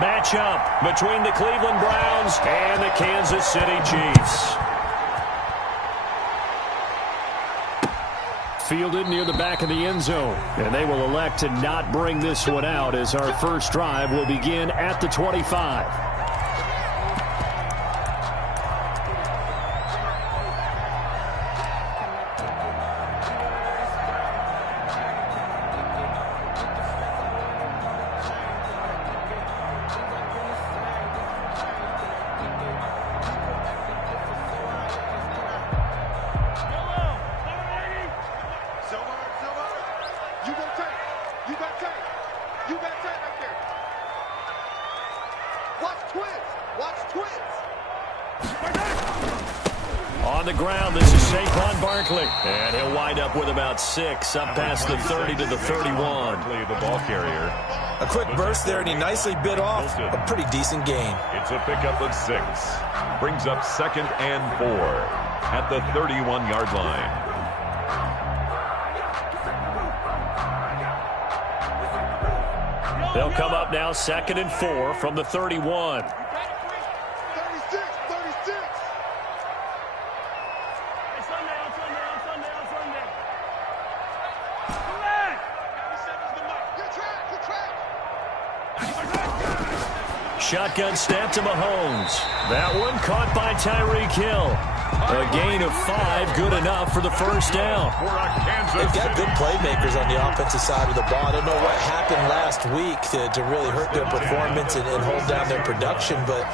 matchup between the Cleveland Browns and the Kansas City Chiefs. Fielded near the back of the end zone. And they will elect to not bring this one out as our first drive will begin at the 25. On the ground, this is Saquon Barkley. And he'll wind up with about 6, up past the 30 to the 31. The ball carrier. A quick burst there, and he nicely bit off a pretty decent gain. It's a pickup of 6. Brings up 2nd and 4 at the 31-yard line. They'll come up now 2nd and 4 from the 31. Shotgun snap to Mahomes. That one caught by Tyreek Hill. A gain of 5, good enough for the first down. They've got good playmakers on the offensive side of the ball. I don't know what happened last week to really hurt their performance and hold down their production, but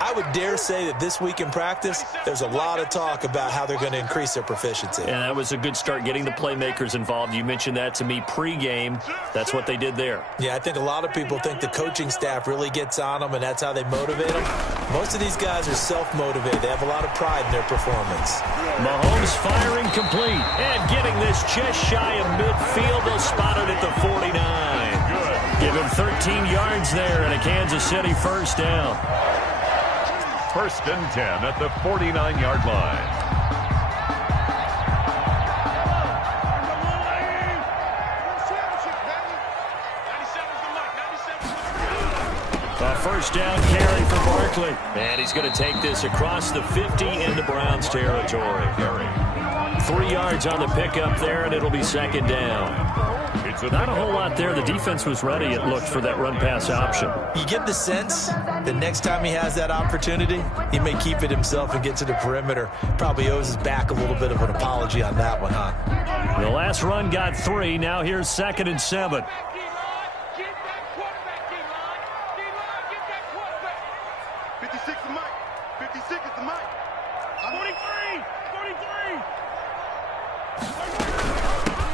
I would dare say that this week in practice, there's a lot of talk about how they're going to increase their proficiency. And that was a good start getting the playmakers involved. You mentioned that to me pregame. That's what they did there. Yeah, I think a lot of people think the coaching staff really gets on them, and that's how they motivate them. Most of these guys are self-motivated. They have a lot of pride in their performance. Mahomes firing complete and getting this just shy of midfield. They'll spot it at the 49. Give him 13 yards there and a Kansas City first down. 1st and 10 at the 49-yard line. A first down carry for Barkley. And he's going to take this across the 50 into Browns territory. 3 yards on the pickup there, and it'll be 2nd down. Not a whole lot there. The defense was ready, it looked, for that run-pass option. You get the sense that next time he has that opportunity, he may keep it himself and get to the perimeter. Probably owes his back a little bit of an apology on that one, huh? The last run got 3. Now here's 2nd and 7.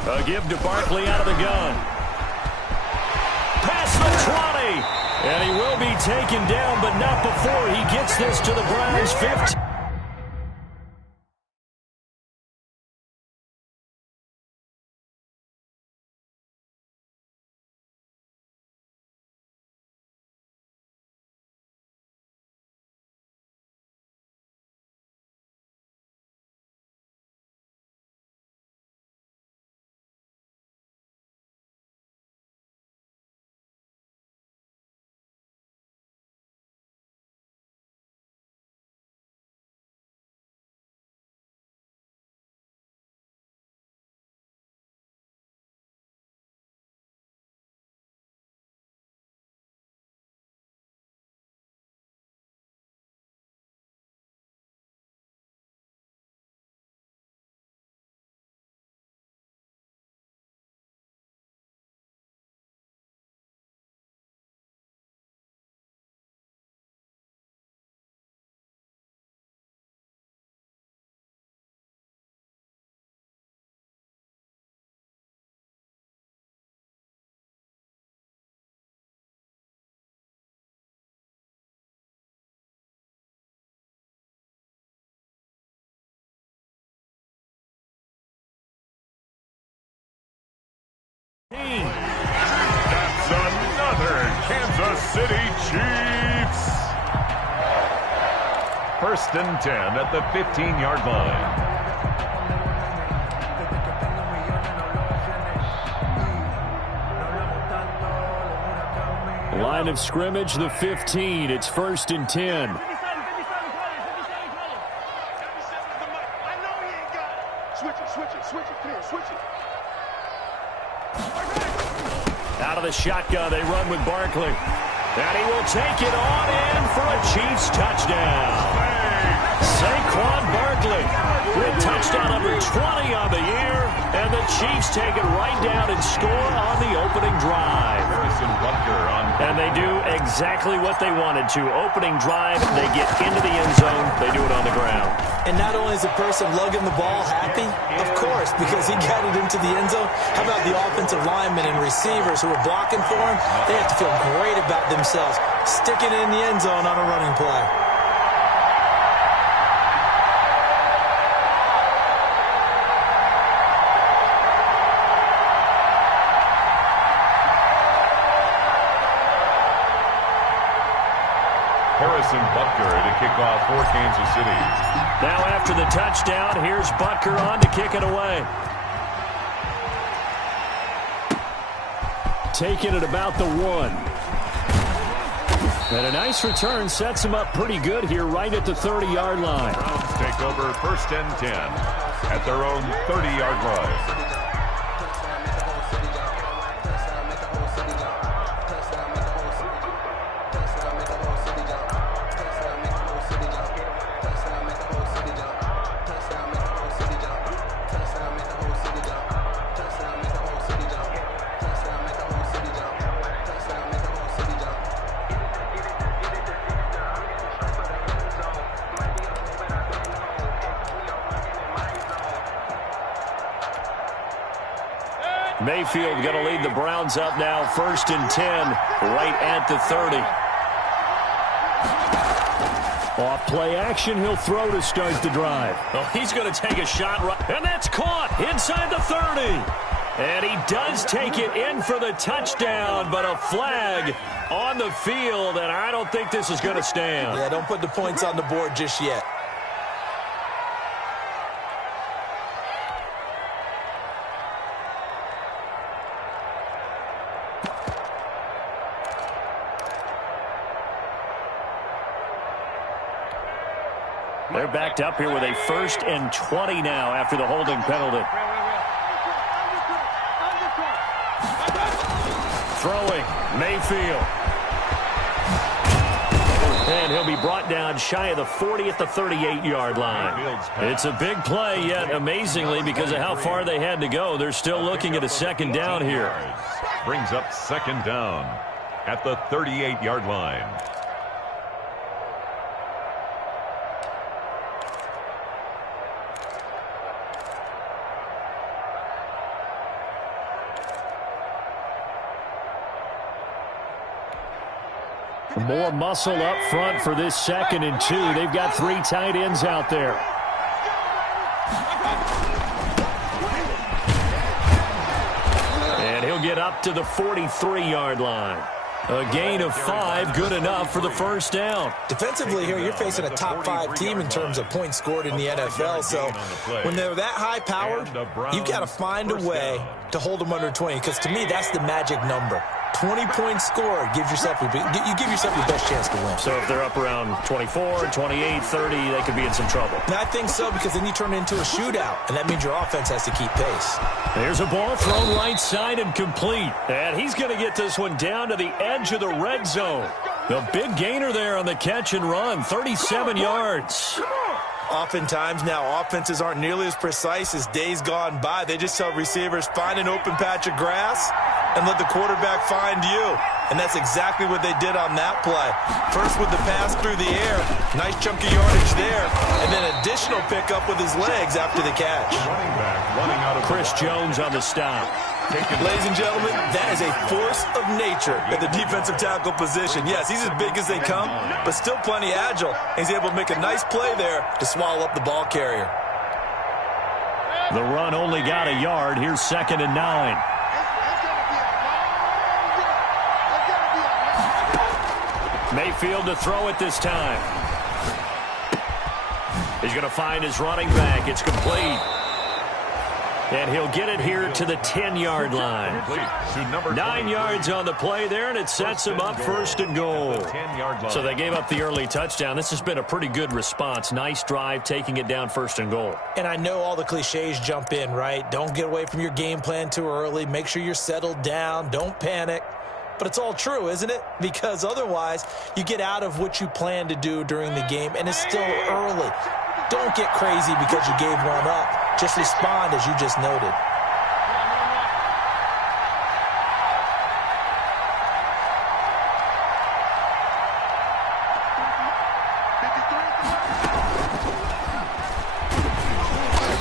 A give to Barkley out of the gun. Past the 20. And he will be taken down, but not before he gets this to the Browns' 15. That's another Kansas City Chiefs. 1st and 10 at the 15-yard line. Line of scrimmage, the 15. It's 1st and 10. Out of the shotgun, they run with Barkley. And he will take it on in for a Chiefs touchdown. Saquon Barkley with touchdown number 20 on the year. And the Chiefs take it right down and score on the opening drive. And they do exactly what they wanted to. Opening drive, they get into the end zone. They do it on the ground. And not only is the person lugging the ball happy, of course, because he got it into the end zone. How about the offensive linemen and receivers who are blocking for him? They have to feel great about themselves, sticking it in the end zone on a running play. Harrison Butker to kick off for Kansas City. Now after the touchdown, here's Butker on to kick it away. Taking it about the 1. And a nice return sets him up pretty good here right at the 30-yard line. Browns take over 1st and 10 at their own 30-yard line. Mayfield going to lead the Browns up now, 1st and 10, right at the 30. Off play action, he'll throw to start the drive. Oh, he's going to take a shot, and that's caught inside the 30. And he does take it in for the touchdown, but a flag on the field, and I don't think this is going to stand. Yeah, don't put the points on the board just yet. They're backed up here with a 1st and 20 now after the holding penalty. Throwing, Mayfield. And he'll be brought down shy of the 40 at the 38-yard line. It's a big play, yet amazingly, because of how far they had to go, they're still looking at a 2nd down here. Brings up 2nd down at the 38-yard line. More muscle up front for this 2nd and 2. They've got 3 tight ends out there. And he'll get up to the 43-yard line. A gain of 5, good enough for the 1st down. Defensively here, you're facing a top 5 team in terms of points scored in the NFL. So when they're that high-powered, you've got to find a way to hold them under 20. Because to me, that's the magic number. 20 points scored gives yourself you give yourself your best chance to win. So if they're up around 24, 28, 30, they could be in some trouble. And I think so, because then you turn it into a shootout, and that means your offense has to keep pace. There's a ball thrown right side and complete. And he's going to get this one down to the edge of the red zone. The big gainer there on the catch and run, 37 yards. Oftentimes now, offenses aren't nearly as precise as days gone by. They just tell receivers, find an open patch of grass and let the quarterback find you. And that's exactly what they did on that play. First with the pass through the air, nice chunky yardage there, and then additional pickup with his legs after the catch. Running out of Chris Jones on the stop. Ladies and gentlemen, that is a force of nature at the defensive tackle position. Yes, he's as big as they come, but still plenty agile. He's able to make a nice play there to swallow up the ball carrier. The run only got a yard. Here's 2nd and 9. Mayfield to throw it this time. He's going to find his running back. It's complete. And he'll get it here to the 10-yard line. 9 yards on the play there, and it sets him up first and goal. So they gave up the early touchdown. This has been a pretty good response. Nice drive, taking it down first and goal. And I know all the cliches jump in, right? Don't get away from your game plan too early. Make sure you're settled down. Don't panic. But it's all true, isn't it? Because otherwise, you get out of what you plan to do during the game, and it's still early. Don't get crazy because you gave one up. Just respond as you just noted.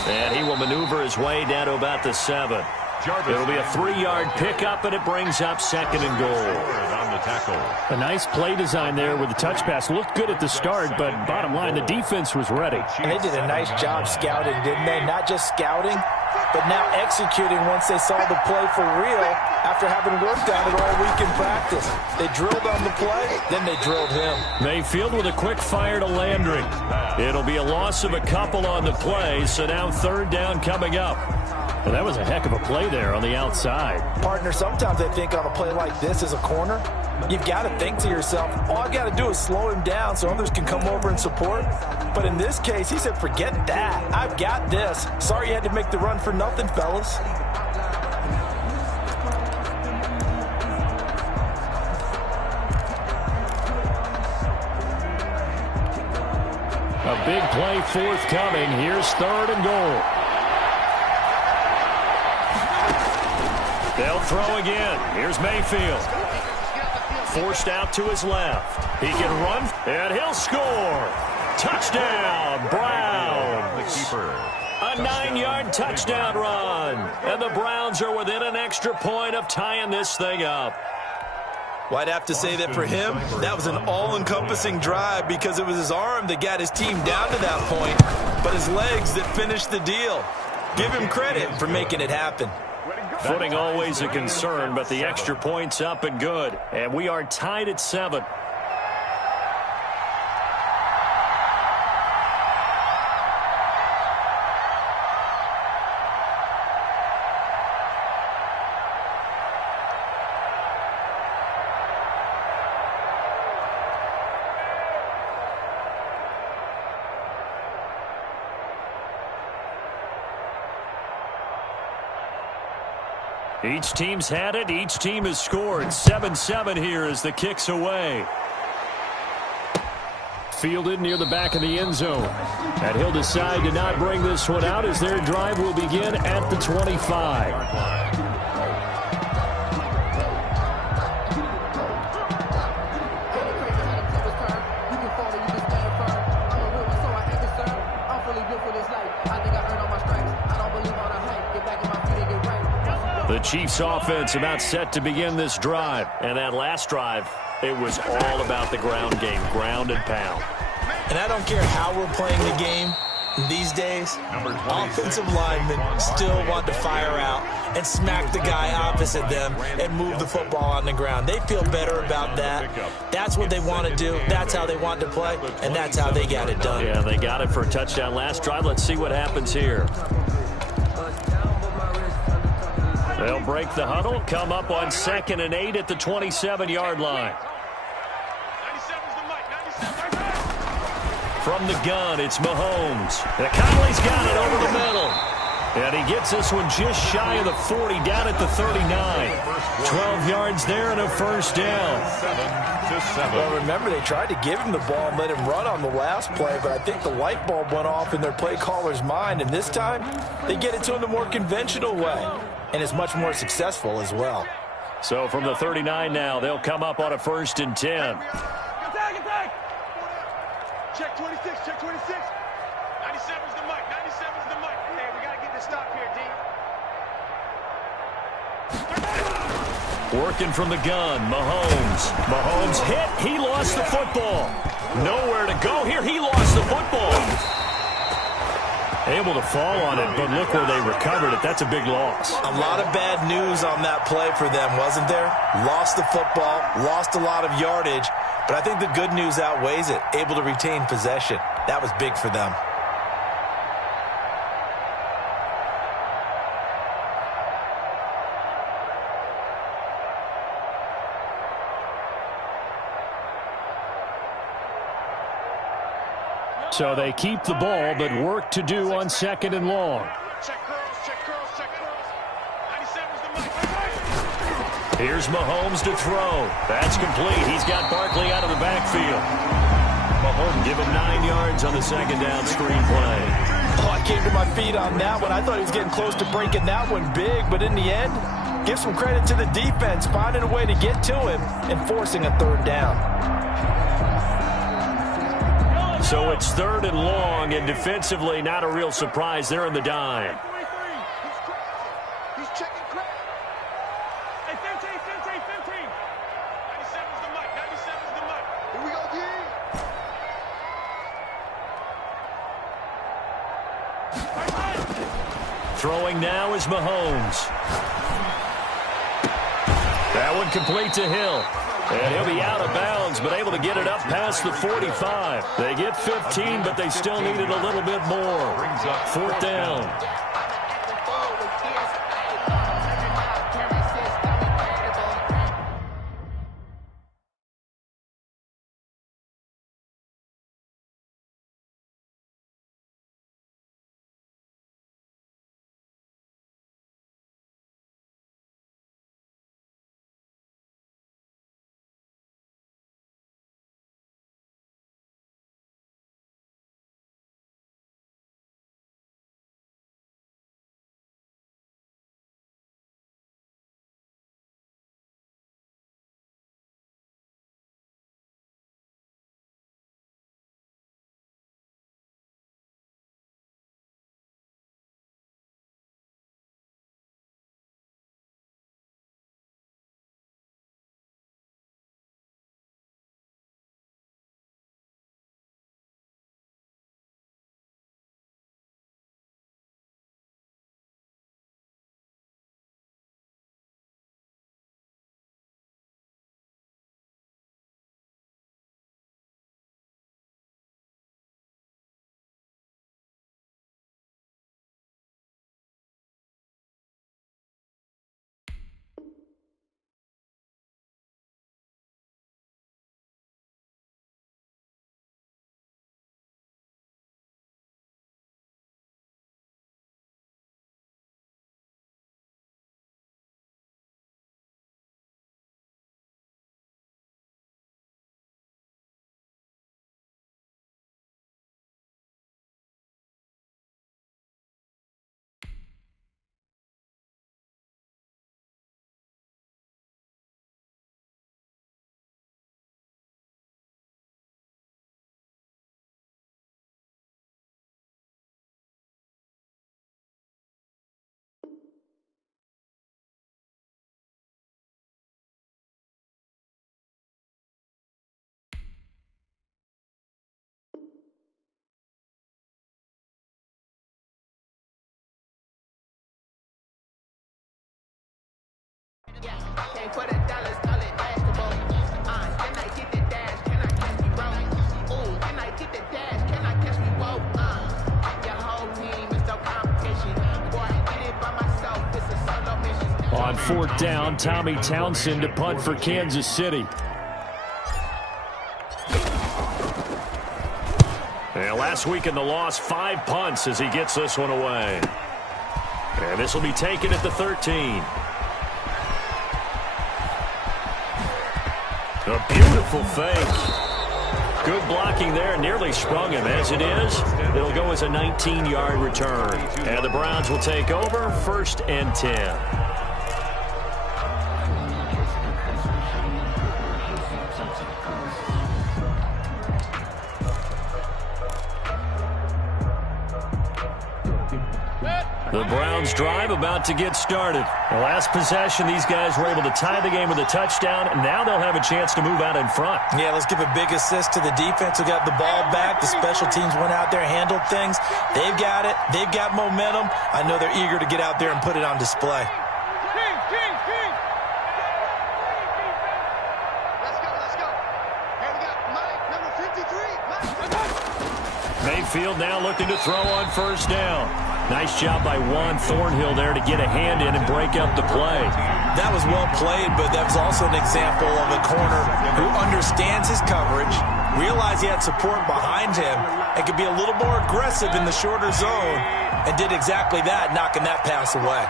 And he will maneuver his way down to about the 7. It'll be a 3-yard pickup, and it brings up second and goal. A nice play design there with the touch pass. Looked good at the start, but bottom line, the defense was ready. And they did a nice job scouting, didn't they? Not just scouting, but now executing once they saw the play for real after having worked on it all week in practice. They drilled on the play, then they drilled him. Mayfield with a quick fire to Landry. It'll be a loss of a couple on the play, so now third down coming up. Well, that was a heck of a play there on the outside. Partner, sometimes I think on a play like this as a corner, you've got to think to yourself, all I've got to do is slow him down so others can come over and support. But in this case, he said, forget that. I've got this. Sorry you had to make the run for nothing, fellas. A big play forthcoming. Here's third and goal. They'll throw again. Here's Mayfield. Forced out to his left. He can run, and he'll score. Touchdown, Browns. A 9-yard touchdown run. And the Browns are within an extra point of tying this thing up. Well, I'd have to say that for him, that was an all-encompassing drive because it was his arm that got his team down to that point, but his legs that finished the deal. Give him credit for making it happen. Footing always a concern, but the extra point's up and good. And we are tied at 7. Each team's had it. Each team has scored. 7-7 here as the kick's away. Fielded near the back of the end zone. And he'll decide to not bring this one out as their drive will begin at the 25. The Chiefs offense about set to begin this drive. And that last drive, it was all about the ground game, ground and pound. And I don't care how we're playing the game these days, offensive linemen still want to fire out and smack the guy opposite them and move the football on the ground. They feel better about that. That's what they want to do. That's how they want to play, and that's how they got it done. Yeah, they got it for a touchdown last drive. Let's see what happens here. They'll break the huddle, come up on 2nd and 8 at the 27-yard line. From the gun, it's Mahomes. And Conley's got it over the middle. And he gets this one just shy of the 40, down at the 39. 12 yards there and a first down. 7-7. Well, remember, they tried to give him the ball and let him run on the last play, but I think the light bulb went off in their play caller's mind, and this time they get it to him the more conventional way, and it's much more successful as well. So from the 39 now, they'll come up on a 1st and 10. Check 26, check 26. 97's the mic, 97's the mic. Hey, we got to get this stop here, D. Working from the gun, Mahomes. Mahomes hit, he lost the football. Nowhere to go here, he lost the football. Able to fall on it, but look where they recovered it. That's a big loss. A lot of bad news on that play for them, wasn't there? Lost the football, lost a lot of yardage, but I think the good news outweighs it. Able to retain possession. That was big for them. So they keep the ball, but work to do on 2nd and long. Check girls, check girls, check girls. 97's the mic. Here's Mahomes to throw. That's complete. He's got Barkley out of the backfield. Mahomes given 9 yards on the 2nd down screen play. Oh, I came to my feet on that one. I thought he was getting close to breaking that one big, but in the end, give some credit to the defense, finding a way to get to him and forcing a 3rd down. So it's 3rd and long, and defensively, not a real surprise. They're in the dime. He's checking crap. Hey, 15. 97's the mic. 97's the mic. Here we go, D. Throwing now is Mahomes. That one complete to Hill. And he'll be out of bounds, but able to get it up past the 45. They get 15, but they still needed a little bit more. 4th down. Can't put $1, call it basketball. Can I get the dash? Can I catch me roll? Ooh, can I get the dash? Can I catch me roll? Your whole team is no competition. Boy, I did it by myself. It's a solo mission. On 4th down, Tommy Townsend to punt for Kansas City. And last week in the loss, 5 punts as he gets this one away. And this will be taken at the 13. A beautiful fake. Good blocking there. Nearly sprung him. As it is, it'll go as a 19-yard return. And the Browns will take over 1st and 10. The Browns drive about to get started. The last possession, these guys were able to tie the game with a touchdown, and now they'll have a chance to move out in front. Yeah, let's give a big assist to the defense who got the ball back. The special teams went out there, handled things. They've got it. They've got momentum. I know they're eager to get out there and put it on display. King. Let's go. Here we got Mike, number 53. Mayfield now looking to throw on 1st down. Nice job by Juan Thornhill there to get a hand in and break up the play. That was well played, but that was also an example of a corner who understands his coverage, realizes realized he had support behind him and could be a little more aggressive in the shorter zone, and did exactly that, knocking that pass away.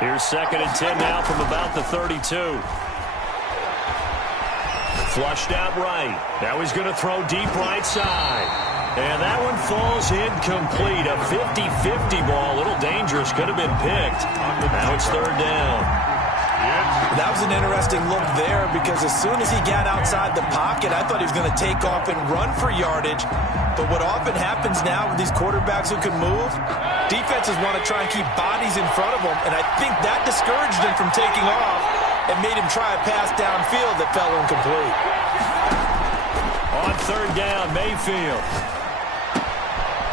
Here's 2nd and 10 now from about the 32. Flushed out right. Now he's going to throw deep right side. And that one falls incomplete. A 50-50 ball. A little dangerous. Could have been picked. Now it's 3rd down. That was an interesting look there, because as soon as he got outside the pocket, I thought he was going to take off and run for yardage. But what often happens now with these quarterbacks who can move, defenses want to try and keep bodies in front of them, and I think that discouraged him from taking off and made him try a pass downfield that fell incomplete. On 3rd down, Mayfield.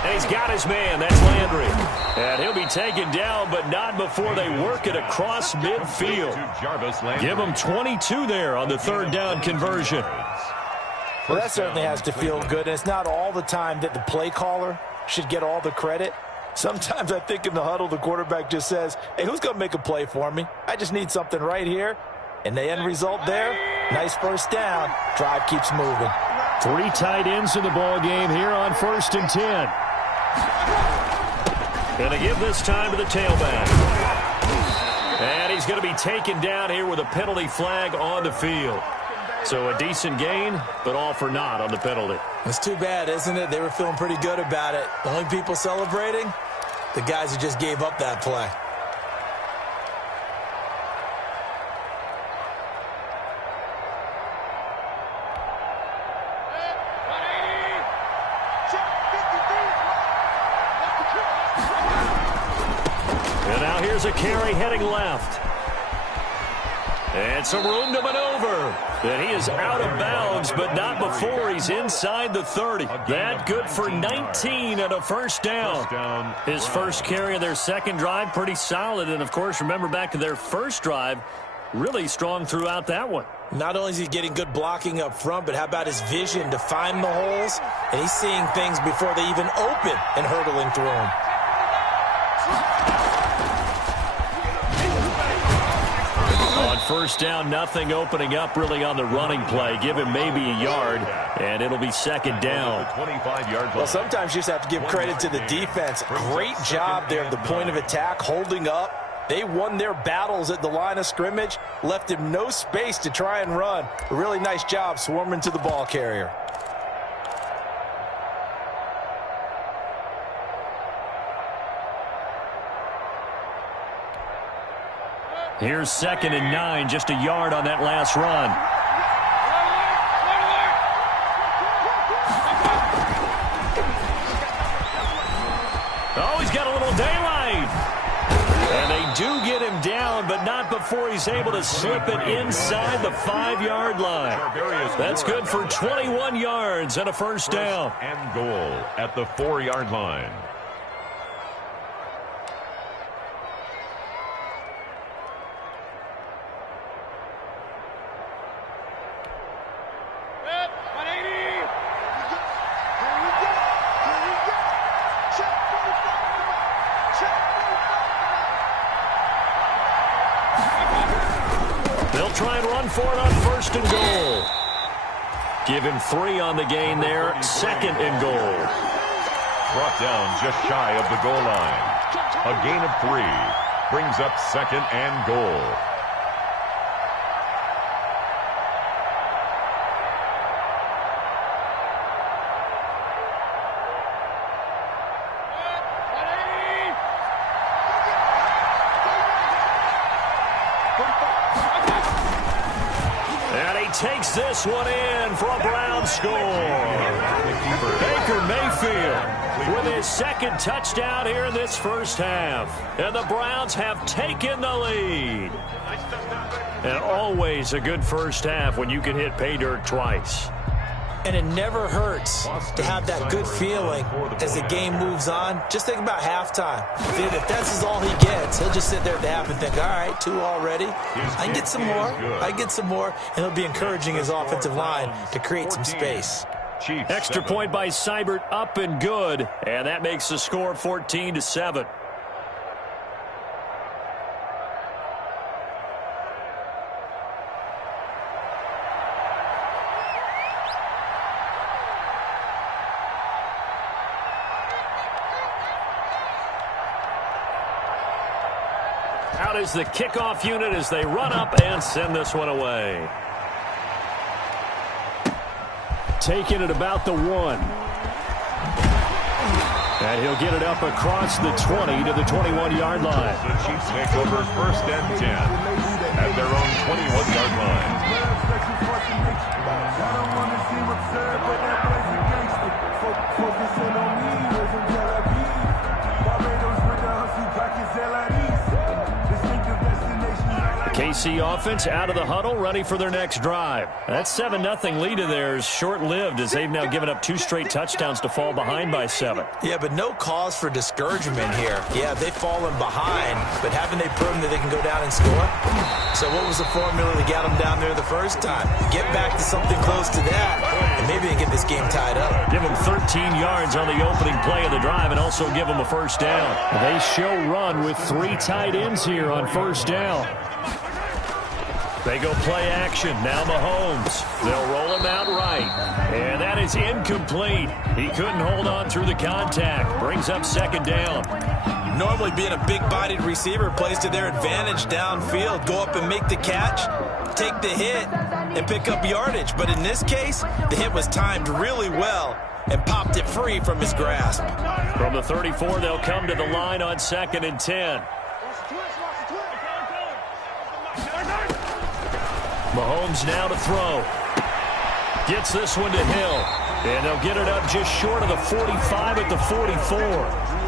And he's got his man. That's Landry. And he'll be taken down, but not before they work it across midfield. Give him 22 there on the 3rd down conversion. Well, that certainly has to feel good. And it's not all the time that the play caller should get all the credit. Sometimes I think in the huddle, the quarterback just says, hey, who's going to make a play for me? I just need something right here. And the end result there, nice 1st down. Drive keeps moving. 3 tight ends in the ball game here on 1st and 10. Going to give this time to the tailback. And he's going to be taken down here with a penalty flag on the field. So a decent gain, but all for naught on the penalty. It's too bad, isn't it? They were feeling pretty good about it. The only people celebrating, the guys who just gave up that play. And now here's a carry heading left. And some room to maneuver. And he is out of bounds, but not before he's inside the 30. That good for 19 and a 1st down. His first carry of their 2nd drive, pretty solid. And, of course, remember back to their 1st drive, really strong throughout that one. Not only is he getting good blocking up front, but how about his vision to find the holes? And he's seeing things before they even open and hurtling through them. On 1st down, nothing opening up really on the running play. Give him maybe a yard, and it'll be 2nd down. Well, sometimes you just have to give credit to the defense. Great job there at the point of attack, holding up. They won their battles at the line of scrimmage, left him no space to try and run. A really nice job swarming to the ball carrier. Here's 2nd and 9, just a yard on that last run. Oh, he's got a little daylight. And they do get him down, but not before he's able to slip it inside the 5-yard line. That's good for 21 yards and a 1st down. And goal at the 4-yard line. They'll try and run for it on 1st and goal. Give him 3 on the gain there. 2nd and goal. Brought down just shy of the goal line. A gain of 3 brings up 2nd and goal. Takes this one in for a Brown score. Baker Mayfield with his 2nd touchdown here in this 1st half. And the Browns have taken the lead. And always a good 1st half when you can hit pay dirt twice. And it never hurts to have that good feeling as the game moves on. Just think about halftime. If that's all he gets, he'll just sit there at the half and think, all right, 2 already. I can get some more. I can get some more. And he'll be encouraging his offensive line to create some space. Extra point by Seibert, up and good. And that makes the score 14-7. Out is the kickoff unit as they run up and send this one away. Taking it about the 1. And he'll get it up across the 20 to the 21-yard line. The Chiefs take over 1st and 10 at their own 21-yard line. KC offense out of the huddle, ready for their next drive. That 7-0 lead of theirs short-lived as they've now given up 2 straight touchdowns to fall behind by 7. Yeah, but no cause for discouragement here. Yeah, they've fallen behind, but haven't they proven that they can go down and score? So what was the formula that got them down there the first time? Get back to something close to that, and maybe they get this game tied up. Give them 13 yards on the opening play of the drive and also give them a first down. They show run with 3 tight ends here on first down. They go play action. Now Mahomes. They'll roll him out right. And that is incomplete. He couldn't hold on through the contact. Brings up 2nd down. Normally being a big-bodied receiver plays to their advantage downfield. Go up and make the catch, take the hit, and pick up yardage. But in this case, the hit was timed really well and popped it free from his grasp. From the 34, they'll come to the line on 2nd and 10. Mahomes now to throw. Gets this one to Hill. And they'll get it up just short of the 45 at the 44.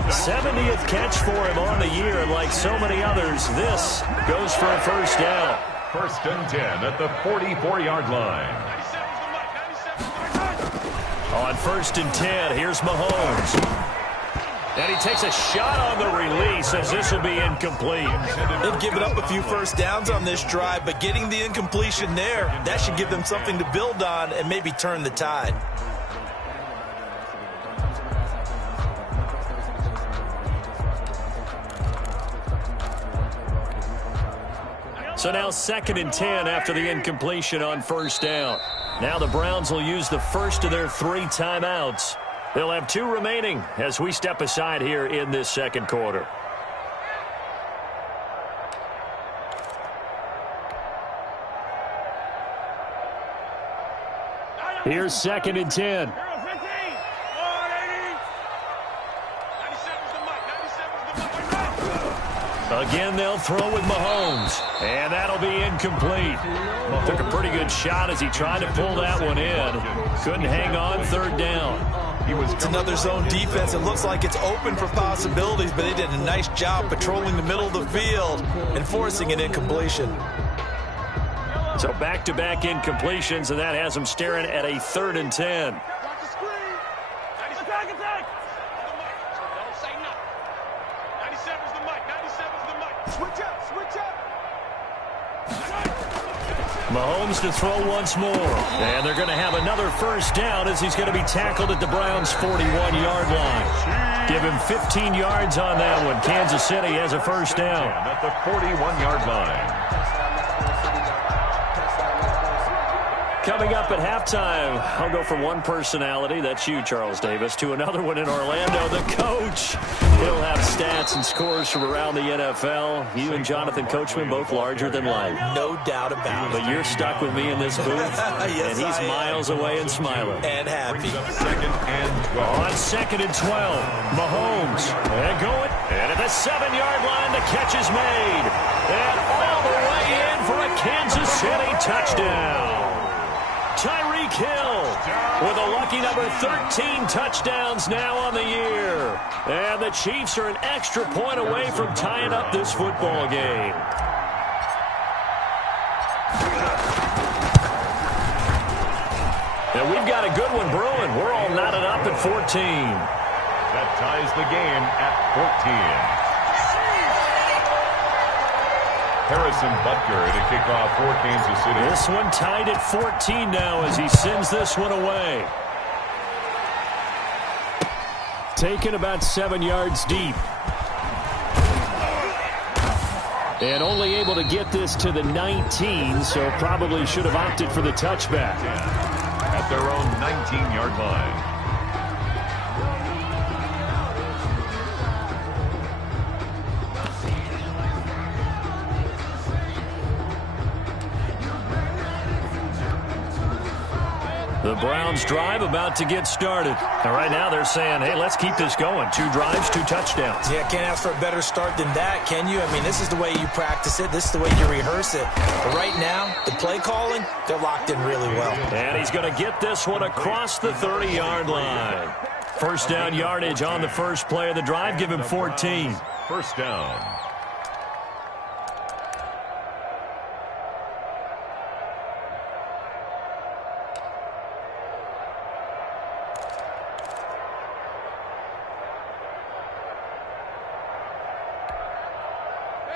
70th catch for him on the year. And like so many others, this goes for a first down. 1st and 10 at the 44-yard line. On 1st and 10, here's Mahomes. And he takes a shot on the release as this will be incomplete. They've given up a few first downs on this drive, but getting the incompletion there, that should give them something to build on and maybe turn the tide. So now 2nd and 10 after the incompletion on first down. Now the Browns will use the first of their 3 timeouts. They'll have 2 remaining as we step aside here in this 2nd quarter. Here's 2nd and 10. Again, they'll throw with Mahomes. And that'll be incomplete. Took a pretty good shot as he tried to pull that one in. Couldn't hang on 3rd down. It's another zone defense. It looks like it's open for possibilities, but they did a nice job patrolling the middle of the field and forcing an incompletion. So back-to-back incompletions, and that has them staring at a 3rd and 10. Mahomes to throw once more. And they're going to have another first down as he's going to be tackled at the Browns' 41-yard line. Give him 15 yards on that one. Kansas City has a first down. At the 41-yard line. Coming up at halftime, I'll go from one personality, that's you, Charles Davis, to another one in Orlando, the coach. He'll have stats and scores from around the NFL. You and Jonathan Coachman both larger than life. No doubt about it. But you're stuck with me in this booth, yes, and he's miles away and smiling. And happy. 2nd and 12. On 2nd and 12, Mahomes. And going. And at the 7-yard line, the catch is made. And all the way in for a Kansas City touchdown. Tyreek Hill with a lucky number 13 touchdowns now on the year. And the Chiefs are an extra point away from tying up this football game. And we've got a good one brewing. We're all knotted up at 14. That ties the game at 14. Harrison Butker to kick off for Kansas City. This one tied at 14 now as he sends this one away. Taken about 7 yards deep. And only able to get this to the 19, so probably should have opted for the touchback. At their own 19-yard line. The Browns drive about to get started. And right now they're saying, hey, let's keep this going. 2 drives, 2 touchdowns. Yeah, can't ask for a better start than that, can you? I mean, this is the way you practice it. This is the way you rehearse it. But right now, the play calling, they're locked in really well. And he's going to get this one across the 30-yard line. First down yardage on the first play of the drive. Give him 14. First down.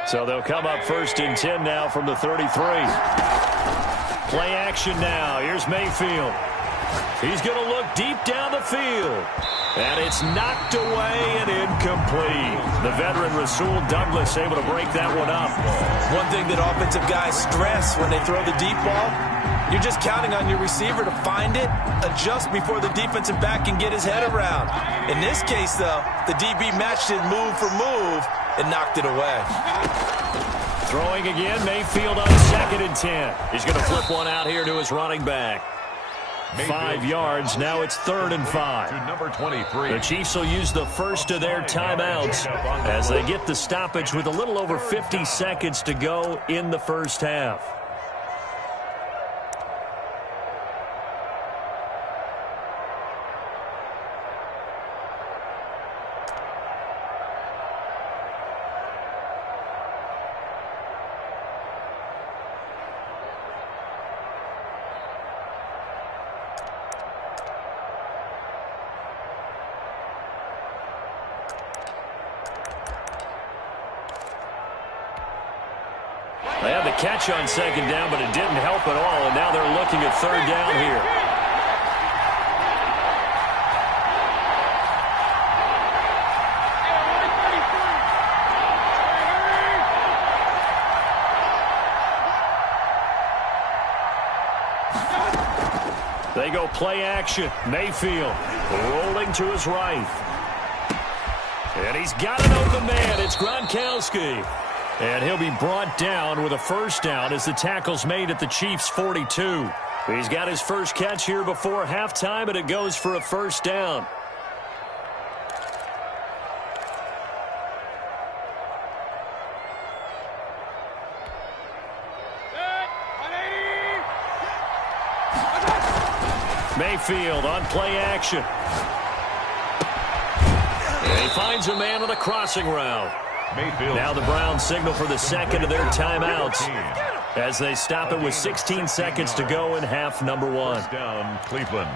So they'll come up first and 10 now from the 33. Play action now. Here's Mayfield. He's going to look deep down the field. And it's knocked away and incomplete. The veteran Rasul Douglas able to break that one up. One thing that offensive guys stress when they throw the deep ball, you're just counting on your receiver to find it, adjust before the defensive back can get his head around. In this case, though, the DB matched it move for move and knocked it away. Throwing again, Mayfield on second and 10. He's going to flip one out here to his running back. 5 yards. Now it's 3rd and 5. To number 23. The Chiefs will use the first of their timeouts as they get the stoppage with a little over 50 seconds to go in the first half. They had the catch on second down, but it didn't help at all, and now they're looking at 3rd down here. They go play action. Mayfield rolling to his right. And he's got an open man. It's Gronkowski. And he'll be brought down with a first down as the tackle's made at the Chiefs' 42. He's got his first catch here before halftime, and it goes for a first down. Mayfield on play action. And he finds a man on the crossing route. Mayfield. Now the Browns signal for the second of their timeouts as they stop it with 16 seconds to go in half number 1. First down, Cleveland.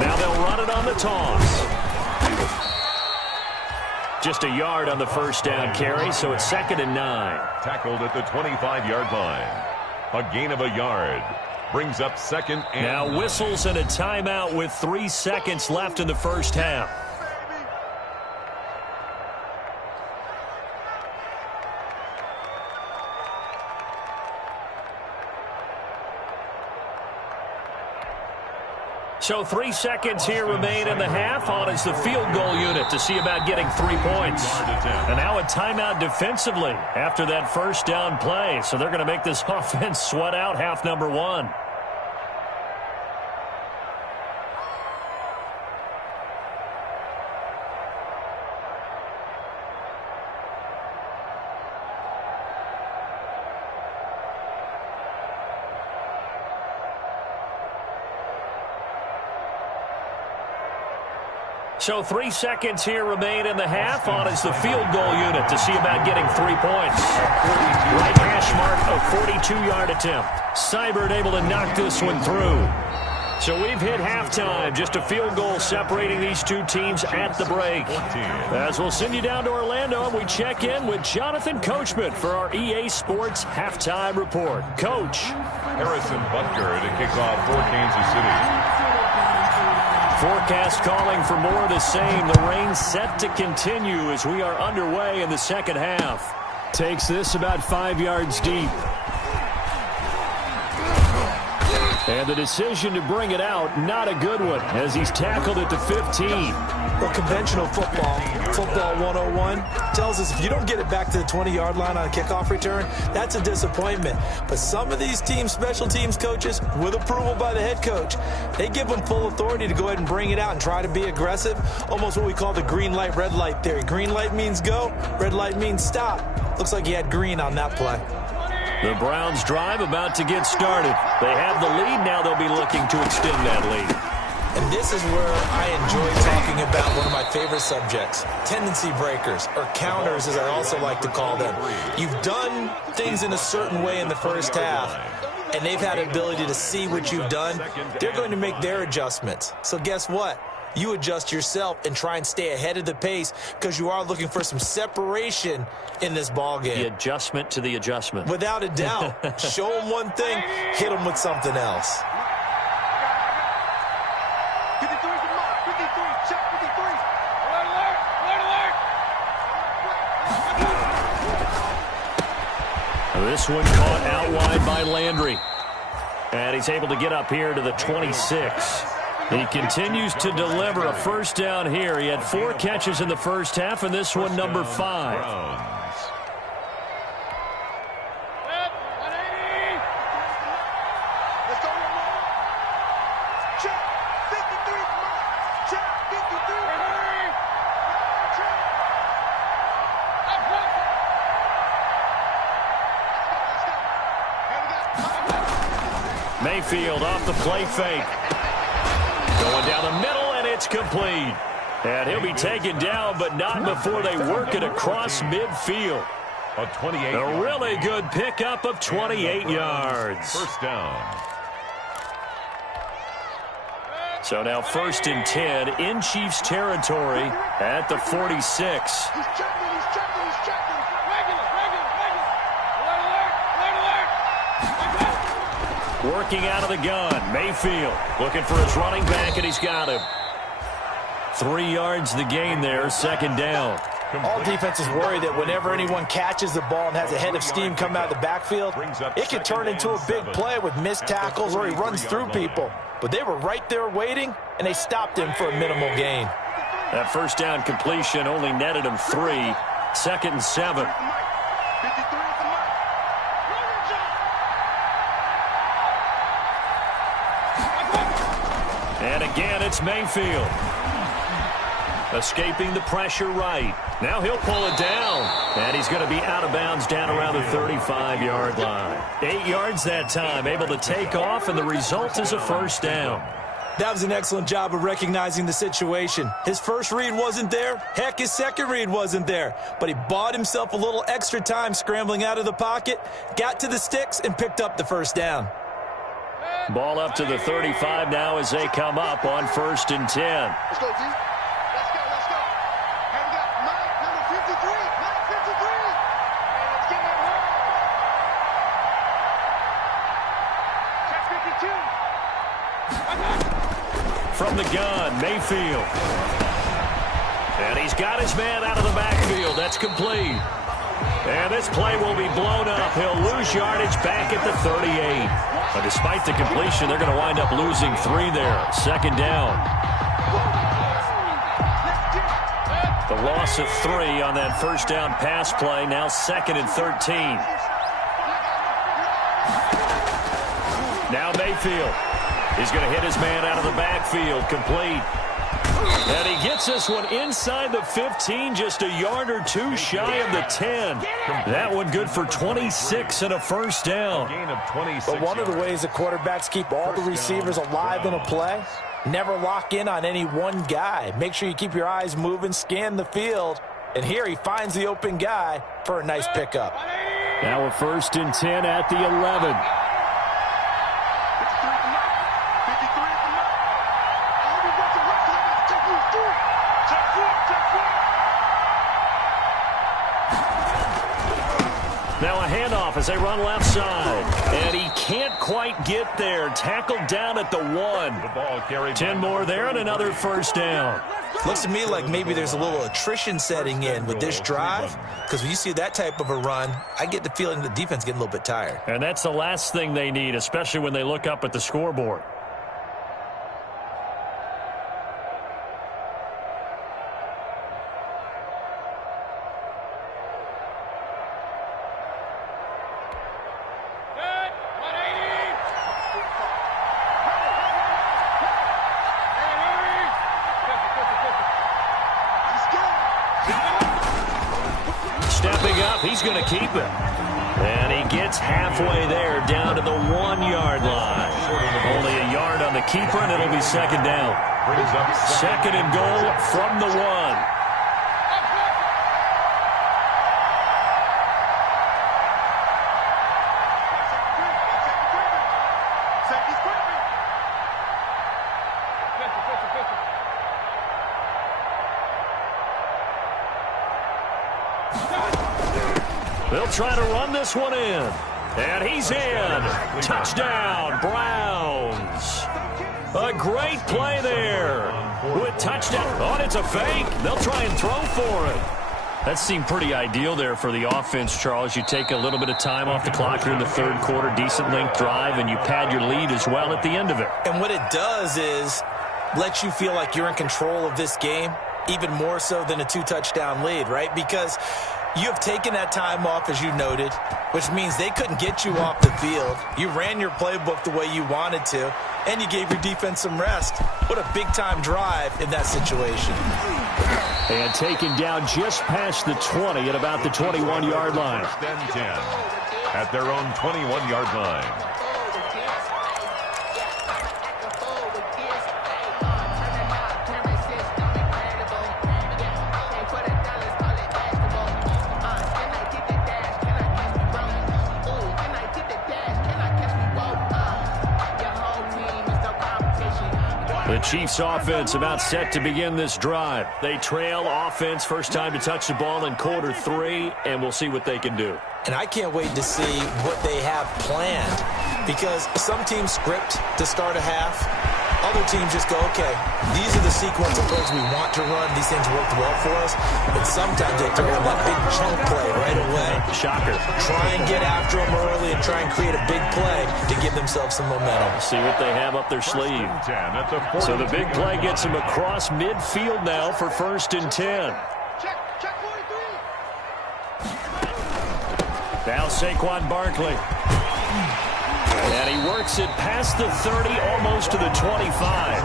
Now they'll run it on the toss. Just a yard on the first down carry, so it's 2nd and 9. Tackled at the 25-yard line. A gain of a yard. Brings up 2nd and now 9. whistles and a timeout with 3 seconds left in the first half. So 3 seconds here remain in the half. On is the field goal unit to see about getting 3 points. And now a timeout defensively after that first down play. So they're going to make this offense sweat out half number 1. So 3 seconds here remain in the half. On is the field goal unit to see about getting 3 points. Right hash mark, a 42-yard attempt. Seibert able to knock this one through. So we've hit halftime. Just a field goal separating these two teams at the break. As we'll send you down to Orlando, and we check in with Jonathan Coachman for our EA Sports Halftime Report. Coach. Harrison Butker to kick off for Kansas City. Forecast calling for more of the same. The rain set to continue as we are underway in the second half. Takes this about 5 yards deep. And the decision to bring it out, not a good one, as he's tackled at the 15. Well, conventional football 101, tells us if you don't get it back to the 20-yard line on a kickoff return, that's a disappointment. But some of these teams, special teams coaches, with approval by the head coach, they give them full authority to go ahead and bring it out and try to be aggressive, almost what we call the green light, red light theory. Green light means go, red light means stop. Looks like he had green on that play. The Browns drive about to get started. They have the lead. Now they'll be looking to extend that lead. And this is where I enjoy talking about one of my favorite subjects, tendency breakers, or counters as I also like to call them. You've done things in a certain way in the first half, and they've had an ability to see what you've done. They're going to make their adjustments. So guess what? You adjust yourself and try and stay ahead of the pace because you are looking for some separation in this ball game. The adjustment to the adjustment. Without a doubt. Show them one thing, hit them with something else. 53 is the mark. 53. Check 53. Alert, alert, alert. This one caught out wide by Landry. And he's able to get up here to the 26. He continues to deliver a first down here. He had 4 catches in the first half, and this one number 5. Let's go. Check 53. Check 53. Mayfield off the play fake. Going down the middle, and it's complete. And he'll be taken down, but not before they work it across midfield. A 28. A really good pickup of 28 yards. First down. So now 1st and 10 in Chiefs territory at the 46. He's checking. He's checking. He's checking. Regular. Alert. Working out of the gun. Mayfield looking for his running back, and he's got him. 3 yards the gain there, second down. All defenses worry that whenever anyone catches the ball and has a head of steam come out of the backfield, it can turn into a big play with missed tackles or he runs through people. But they were right there waiting, and they stopped him for a minimal gain. That first down completion only netted him 3. 2nd and 7. 53 is the mark. And again, it's Mayfield. Escaping the pressure right. Now he'll pull it down. And he's going to be out of bounds down around the 35-yard line. 8 yards that time, able to take off, and the result is a first down. That was an excellent job of recognizing the situation. His first read wasn't there. Heck, his second read wasn't there. But he bought himself a little extra time scrambling out of the pocket, got to the sticks, and picked up the first down. Ball up to the 35 now as they come up on 1st and 10. Let's go, D. Let's go. And we got Mike, number 53. Mike, 53. And it's getting it hard. Check 52. From the gun, Mayfield. And he's got his man out of the backfield. That's complete. And this play will be blown up. He'll lose yardage back at the 38. But despite the completion, they're going to wind up losing 3 there. Second down. The loss of 3 on that first down pass play. Now 2nd and 13. Now Mayfield. He's going to hit his man out of the backfield. Complete. And he gets this one inside the 15, just a yard or 2 shy of the 10. That one good for 26 and a first down. Gain of 26. But one of the ways the quarterbacks keep all the receivers alive in a play, never lock in on any one guy. Make sure you keep your eyes moving, scan the field. And here he finds the open guy for a nice pickup. Now a 1st and 10 at the 11. 53 is the mark. I hope he gets it right. Check 4. Check 4. Now Now a handoff as they run left side. And he can't quite get there. Tackled down at the 1. The ball carried 10 more there and another first down. Looks to me like maybe there's a little attrition setting in with this drive, because when you see that type of a run, I get the feeling the defense getting a little bit tired. And that's the last thing they need, especially when they look up at the scoreboard. Stepping up, he's going to keep it. And he gets halfway there, down to the 1-yard line. Only a yard on the keeper, and it'll be second down. Second and goal from the 1. They'll try to run this one in. And he's in. Touchdown, Browns. A great play there. With touchdown. Oh, and it's a fake. They'll try and throw for it. That seemed pretty ideal there for the offense, Charles. You take a little bit of time off the clock here in the third quarter, decent length drive, and you pad your lead as well at the end of it. And what it does is let you feel like you're in control of this game, even more so than a 2-touchdown lead, right? Because you have taken that time off, as you noted, which means they couldn't get you off the field. You ran your playbook the way you wanted to, and you gave your defense some rest. What a big-time drive in that situation. And taken down just past the 20 at about the 21-yard line. First and 10 at their own 21-yard line. The Chiefs offense about set to begin this drive. They trail offense, first time to touch the ball in quarter 3, and we'll see what they can do. And I can't wait to see what they have planned, because some teams script to start a half. Other teams just go, okay, these are the sequence of plays we want to run. These things worked well for us. And sometimes they throw in that big chunk play right away. Shocker. Try and get after them early and try and create a big play to give themselves some momentum. See what they have up their sleeve. So the big play gets them across midfield now for first and 10. Check 43. Now Saquon Barkley. And he works it past the 30, almost to the 25.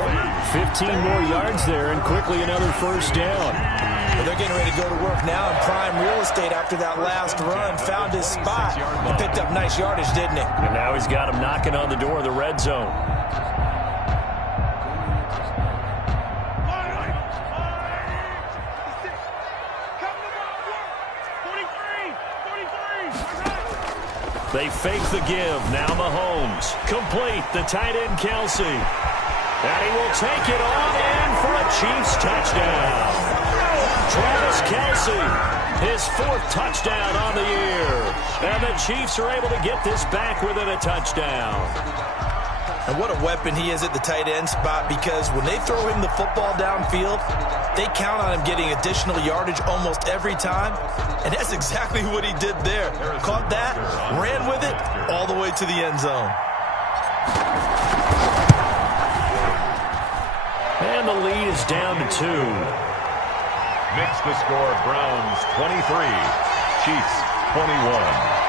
15 more yards there, and quickly another first down. Well, they're getting ready to go to work now in prime real estate after that last run. Found his spot. He picked up nice yardage, didn't he? And now he's got him knocking on the door of the red zone. They fake the give. Now Mahomes. Complete. The tight end, Kelsey. And he will take it on in for a Chiefs touchdown. Travis Kelsey, his 4th touchdown on the year. And the Chiefs are able to get this back within a touchdown. And what a weapon he is at the tight end spot, because when they throw him the football downfield, they count on him getting additional yardage almost every time. And that's exactly what he did there. Caught that, ran with it, all the way to the end zone. And the lead is down to 2. Makes the score Browns 23, Chiefs 21.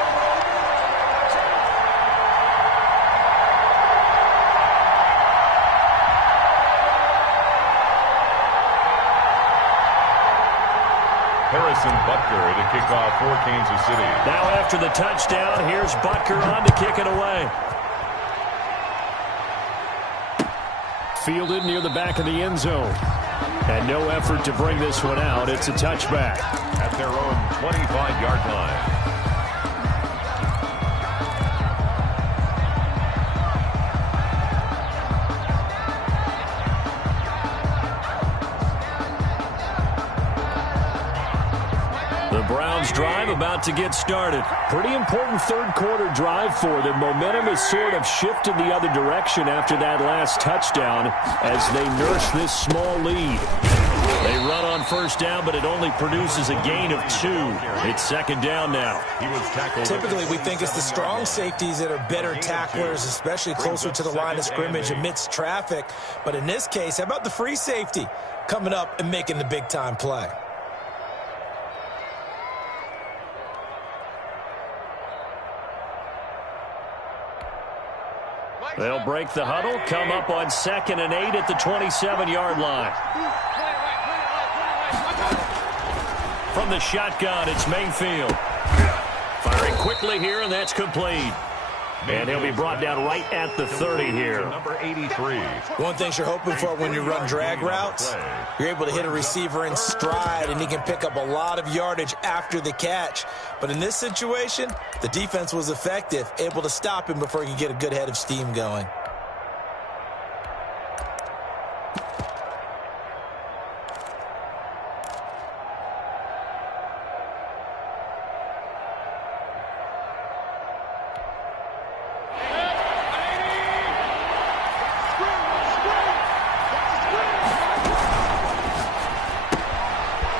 Harrison Butker to kick off for Kansas City. Now after the touchdown, here's Butker on to kick it away. Fielded near the back of the end zone. And no effort to bring this one out. It's a touchback. At their own 25-yard line. The Browns drive about to get started. Pretty important third-quarter drive for them. Momentum has sort of shifted the other direction after that last touchdown as they nurse this small lead. They run on first down, but it only produces a gain of 2. It's second down now. He was tackled. Typically, we think it's the strong safeties that are better tacklers, especially closer to the line of scrimmage amidst traffic. But in this case, how about the free safety coming up and making the big-time play? They'll break the huddle, come up on 2nd and 8 at the 27-yard line. From the shotgun, it's Mayfield. Firing quickly here, and that's complete. And he'll be brought down right at the 30 here. Number 83. One thing you're hoping for when you run drag routes, you're able to hit a receiver in stride, and he can pick up a lot of yardage after the catch. But in this situation, the defense was effective, able to stop him before he could get a good head of steam going.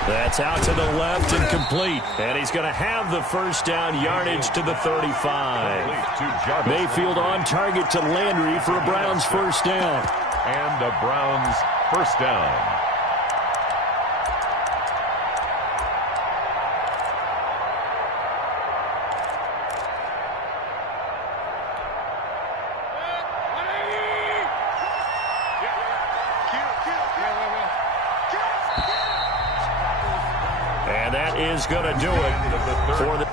That's out to the left and complete. And he's going to have the first down yardage to the 35. Mayfield on target to Landry for a Browns first down. And a Browns first down. And that is going to do it for the...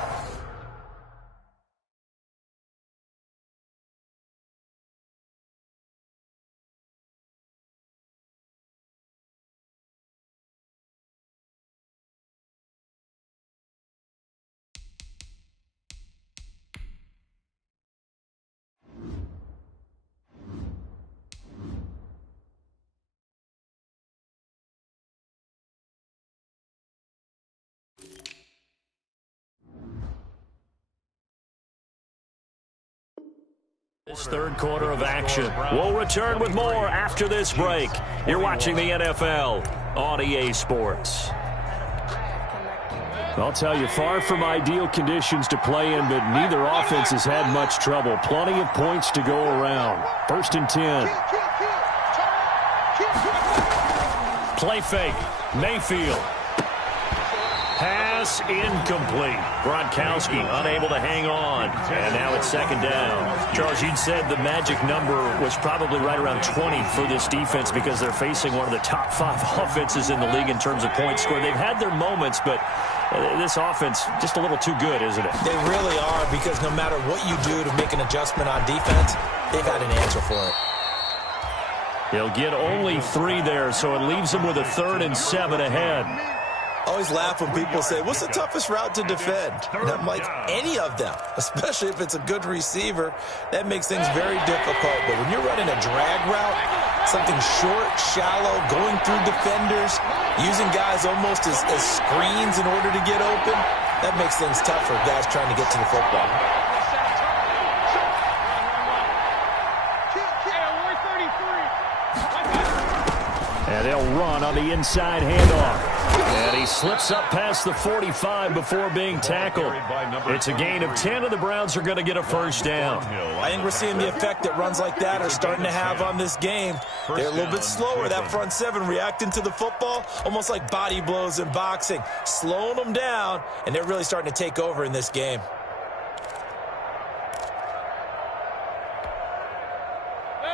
This third quarter of action. We'll return with more after this break. You're watching the NFL on EA Sports. I'll tell you, far from ideal conditions to play in, but neither offense has had much trouble. Plenty of points to go around. 1st and 10. Play fake. Mayfield. Pass incomplete. Gronkowski unable to hang on. And now it's second down. Charles, you'd said the magic number was probably right around 20 for this defense because they're facing one of the top 5 offenses in the league in terms of points scored. They've had their moments, but this offense just a little too good, isn't it? They really are, because no matter what you do to make an adjustment on defense, they've got an answer for it. He'll get only 3 there, so it leaves him with a 3rd and 7 ahead. I always laugh when people say, what's the toughest route to defend? And I'm like, any of them, especially if it's a good receiver. That makes things very difficult. But when you're running a drag route, something short, shallow, going through defenders, using guys almost as screens in order to get open, that makes things tough for guys trying to get to the football. And they'll run on the inside handoff. And he slips up past the 45 before being tackled. It's a gain of 10, and the Browns are going to get a first down. I think we're seeing the effect that runs like that are starting to have on this game. They're a little bit slower, that front 7, reacting to the football, almost like body blows in boxing, slowing them down, and they're really starting to take over in this game.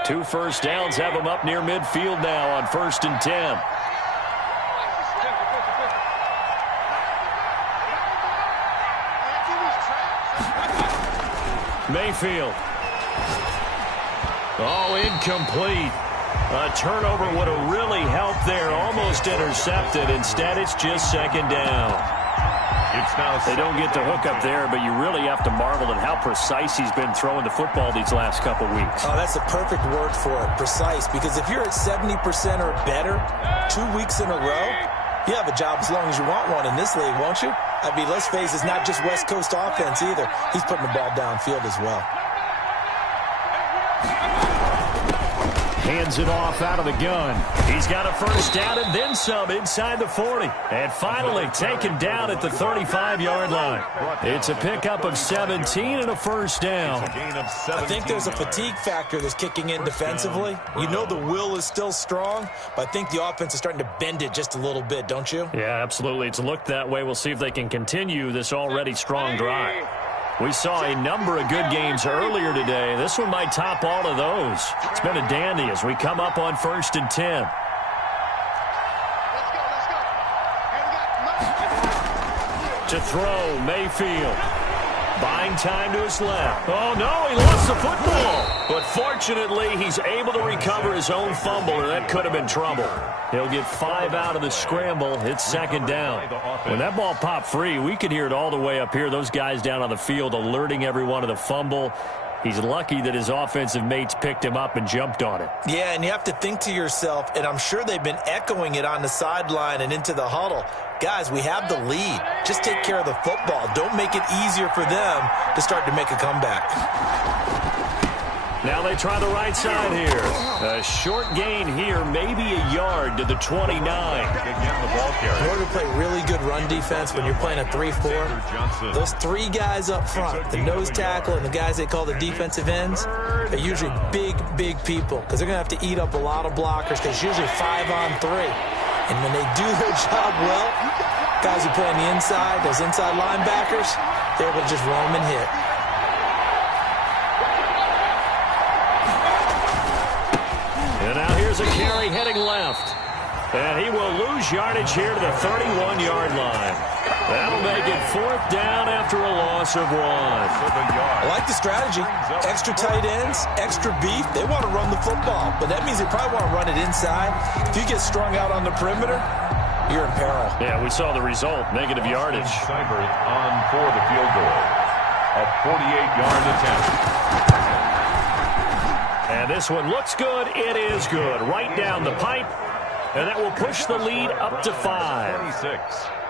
Two first downs have them up near midfield now on 1st and 10. Mayfield. Oh, incomplete. A turnover would have really helped there. Almost intercepted. Instead, it's just second down. They don't get the hook up there, but you really have to marvel at how precise he's been throwing the football these last couple weeks. Oh, that's a perfect word for it, precise, because if you're at 70% or better 2 weeks in a row, you have a job as long as you want one in this league, won't you? I mean, let's face it, it's not just West Coast offense either. He's putting the ball downfield as well. Hands it off out of the gun. He's got a first down and then some inside the 40. And finally taken down at the 35-yard line. It's a pickup of 17 and a first down. I think there's a fatigue factor that's kicking in defensively. You know the will is still strong, but I think the offense is starting to bend it just a little bit, don't you? Yeah, absolutely. It's looked that way. We'll see if they can continue this already strong drive. We saw a number of good games earlier today. This one might top all of those. It's been a dandy as we come up on 1st and 10. Let's go. And To throw, Mayfield. Buying time to his left. Oh, no, he lost the football. But fortunately, he's able to recover his own fumble, or that could have been trouble. He'll get 5 out of the scramble. It's 2nd down. When that ball popped free, we could hear it all the way up here. Those guys down on the field alerting everyone of the fumble. He's lucky that his offensive mates picked him up and jumped on it. Yeah, and you have to think to yourself, and I'm sure they've been echoing it on the sideline and into the huddle. Guys, we have the lead. Just take care of the football. Don't make it easier for them to start to make a comeback. Now they try the right side here. A short gain here, maybe a yard to the 29. In order to play really good run defense when you're playing a 3-4, those 3 guys up front, the nose tackle and the guys they call the defensive ends, are usually big people because they're going to have to eat up a lot of blockers because it's usually 5-on-3. And when they do their job well, guys who play on the inside, those inside linebackers, they're able to just roam and hit. And now here's a carry heading left. And he will lose yardage here to the 31-yard line. That'll make it 4th down after a loss of 1. I like the strategy. Extra tight ends, extra beef. They want to run the football, but that means they probably want to run it inside. If you get strung out on the perimeter, you're in peril. Yeah, we saw the result, negative yardage. Seibert on for the field goal. A 48-yard attempt. And this one looks good. It is good. Right down the pipe. And that will push the lead up to 5. 26.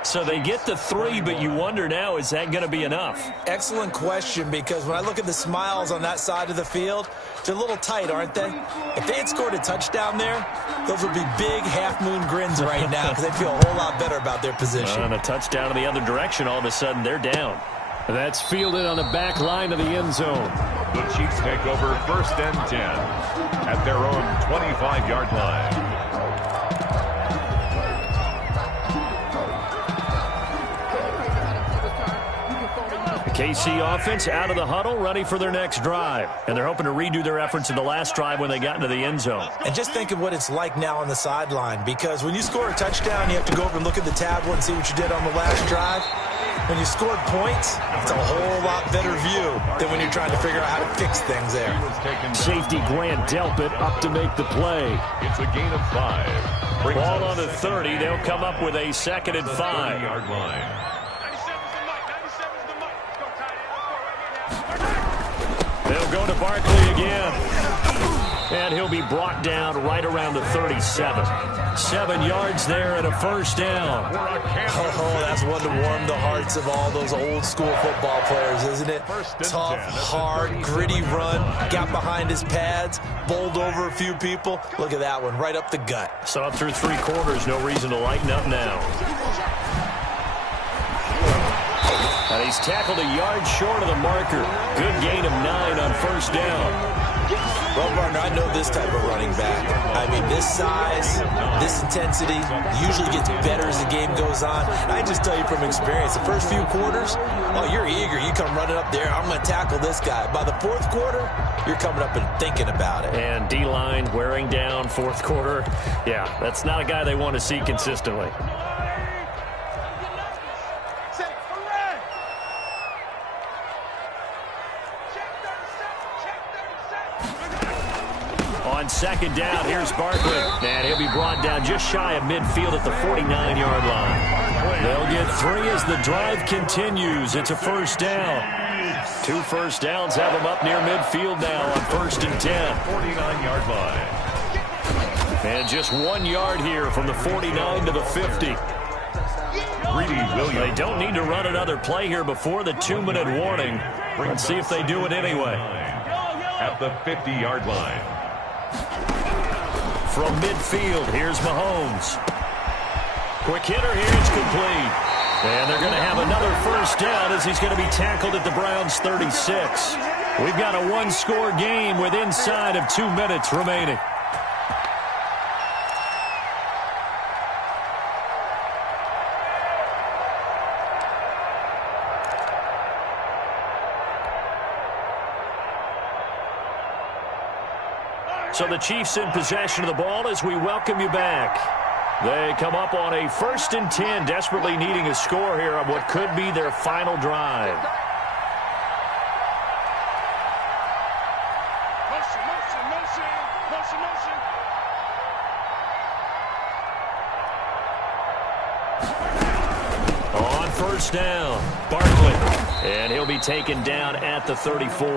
So they get the 3, but you wonder now, is that going to be enough? Excellent question, because when I look at the smiles on that side of the field, they're a little tight, aren't they? If they had scored a touchdown there, those would be big half-moon grins right now because they'd feel a whole lot better about their position. And a touchdown in the other direction, all of a sudden they're down. That's fielded on the back line of the end zone. The Chiefs take over 1st and 10 at their own 25-yard line. KC offense out of the huddle, ready for their next drive. And they're hoping to redo their efforts in the last drive when they got into the end zone. And just think of what it's like now on the sideline, because when you score a touchdown, you have to go over and look at the tablet and see what you did on the last drive. When you scored points, it's a whole lot better view than when you're trying to figure out how to fix things there. Safety Grant Delpit up to make the play. It's a gain of 5. Ball on the 30. They'll come up with a 2nd and 5. 30-yard line. They'll go to Barkley again. And he'll be brought down right around the 37. 7 yards there and a first down. Oh, that's one to warm the hearts of all those old school football players, isn't it? Tough, hard, gritty run. Got behind his pads, bowled over a few people. Look at that one, right up the gut. Saw it through 3 quarters. No reason to lighten up now. And he's tackled a yard short of the marker. Good gain of 9 on first down. Well, partner, I know this type of running back. I mean, this size, this intensity usually gets better as the game goes on. And I just tell you from experience, the first few quarters, oh, you're eager. You come running up there, I'm going to tackle this guy. By the 4th quarter, you're coming up and thinking about it. And D-line wearing down 4th quarter. Yeah, that's not a guy they want to see consistently. On 2nd down, here's Barkley. And he'll be brought down just shy of midfield at the 49-yard line. They'll get 3 as the drive continues. It's a first down. 2 first downs have them up near midfield now on 1st and 10. 49-yard line. And just 1 yard here from the 49 to the 50. They don't need to run another play here before the 2-minute warning. Let's see if they do it anyway. At the 50-yard line. From midfield, here's Mahomes. Quick hitter here, it's complete. And they're going to have another first down as he's going to be tackled at the Browns' 36. We've got a one-score game with inside of 2 minutes remaining. So the Chiefs in possession of the ball as we welcome you back. They come up on a 1st and 10, desperately needing a score here on what could be their final drive. On first down, Barkley. And he'll be taken down at the 34.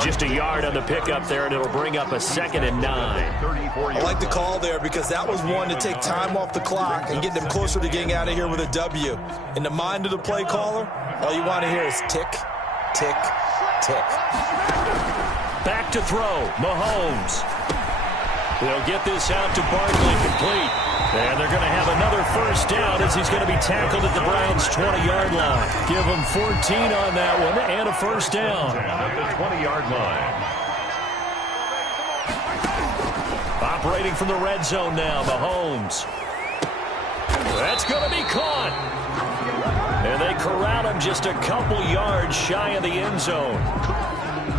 Just a yard on the pickup there, and it'll bring up a 2nd and 9. I like the call there because that was one to take time off the clock and get them closer to getting out of here with a W. In the mind of the play caller, all you want to hear is tick, tick, tick. Back to throw, Mahomes. They'll get this out to Barkley, complete. And they're going to have another first down as he's going to be tackled at the Browns' 20-yard line. Give him 14 on that one and a first down. At the 20-yard line. Operating from the red zone now, Mahomes. That's going to be caught. And they corral him just a couple yards shy of the end zone.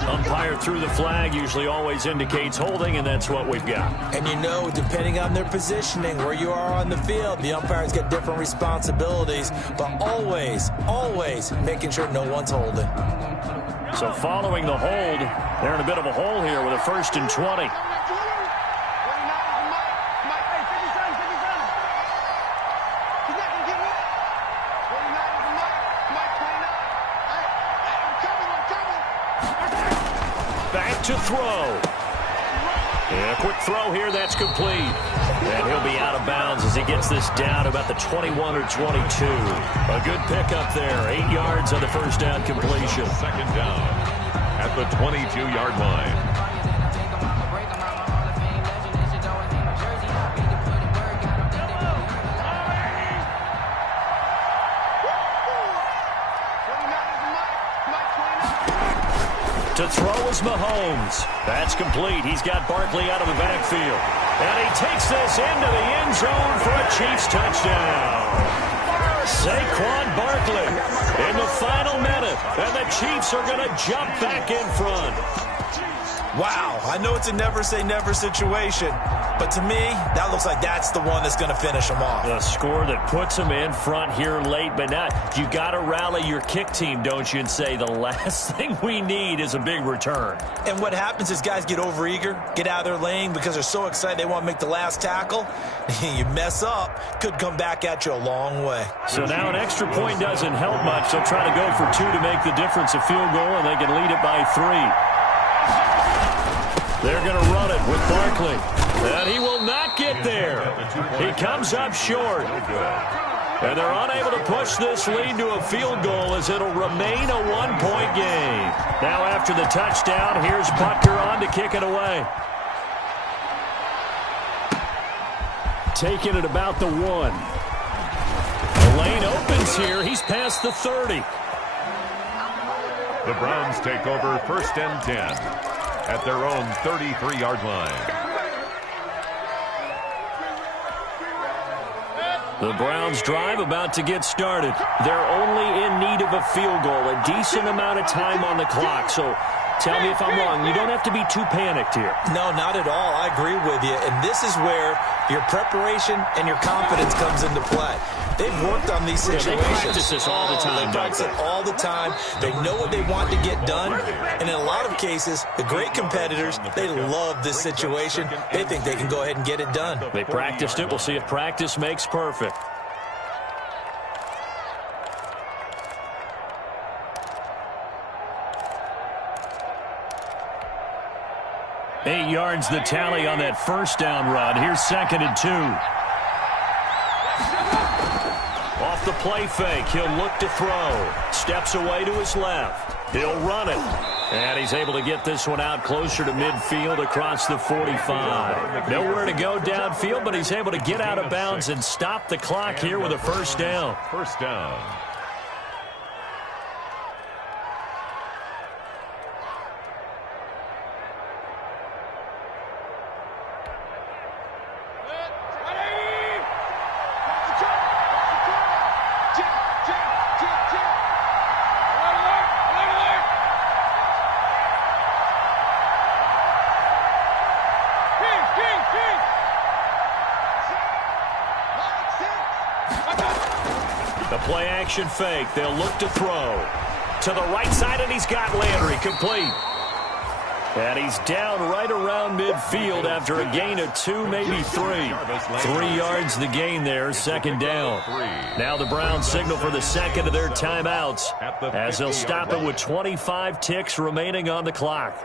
Umpire threw the flag, usually always indicates holding, and that's what we've got. And you know, depending on their positioning, where you are on the field, the umpires get different responsibilities, but always, always making sure no one's holding. So following the hold, they're in a bit of a hole here with a 1st and 20. To throw. And a quick throw here, that's complete. And he'll be out of bounds as he gets this down about the 21 or 22. A good pickup there. 8 yards on the first down completion. 2nd down at the 22-yard line. To throw is Mahomes. That's complete. He's got Barkley out of the backfield. And he takes this into the end zone for a Chiefs touchdown. Saquon Barkley in the final minute. And the Chiefs are going to jump back in front. Wow, I know it's a never-say-never situation, but to me, that looks like that's the one that's going to finish them off. A score that puts them in front here late, but now you got to rally your kick team, don't you, and say the last thing we need is a big return. And what happens is guys get overeager, get out of their lane because they're so excited they want to make the last tackle. You mess up, could come back at you a long way. So now an extra point doesn't help much. They'll try to go for 2 to make the difference a field goal, and they can lead it by 3. They're going to run it with Barkley. And he will not get there. He comes up short. And they're unable to push this lead to a field goal as it'll remain a 1-point game. Now after the touchdown, here's Butker on to kick it away. Taking it about the 1. The lane opens here. He's past the 30. The Browns take over 1st and 10. At their own 33-yard line. The Browns drive about to get started. They're only in need of a field goal, a decent amount of time on the clock. So tell me if I'm wrong. You don't have to be too panicked here. No, not at all. I agree with you. And this is where your preparation and your confidence comes into play. They've worked on these situations. They practice this all the time. They practice it all the time. They know what they want to get done. And in a lot of cases, the great competitors, they love this situation. They think they can go ahead and get it done. They practiced it. We'll see if practice makes perfect. Eight yards the tally on that first down run. Here's 2nd and 2. Off the play fake, he'll look to throw. Steps away to his left. He'll run it. And he's able to get this one out closer to midfield across the 45. Nowhere to go downfield, but he's able to get out of bounds and stop the clock here with a first down. First down. The play action fake. They'll look to throw. To the right side, and he's got Landry complete. And he's down right around midfield after a gain of 2, maybe 3. 3 yards the gain there, second down. Now the Browns signal for the second of their timeouts as they'll stop it with 25 ticks remaining on the clock.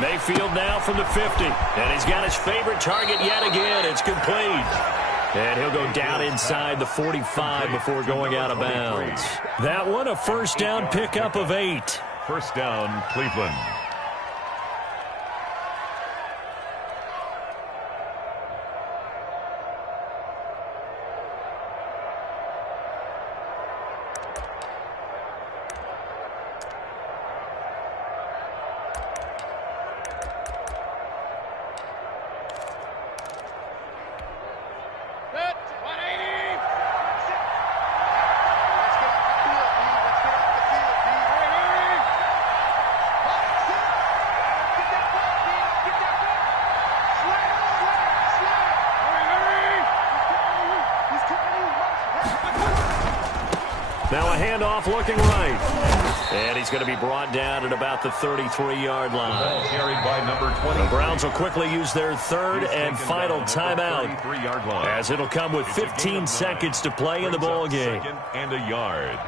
Mayfield now from the 50. And he's got his favorite target yet again. It's complete. And he'll go down inside the 45 before going out of bounds. That one, a first down pickup of 8. First down, Cleveland. Now a handoff looking right. And he's going to be brought down at about the 33-yard line. Carried by number 20. The Browns will quickly use their third and final timeout, as it'll come with 15 seconds to play in the ball game. Second and a yard.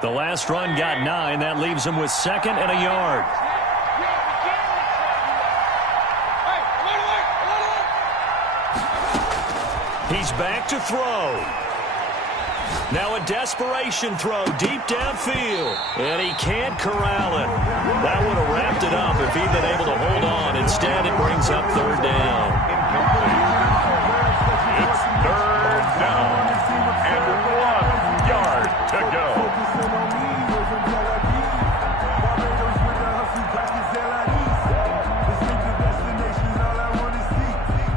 The last run got 9. That leaves him with second and a yard. He's back to throw. Now a desperation throw deep downfield. And he can't corral it. That would have wrapped it up if he'd been able to hold on. Instead, it brings up third down. It's third down. And 1 yard to go.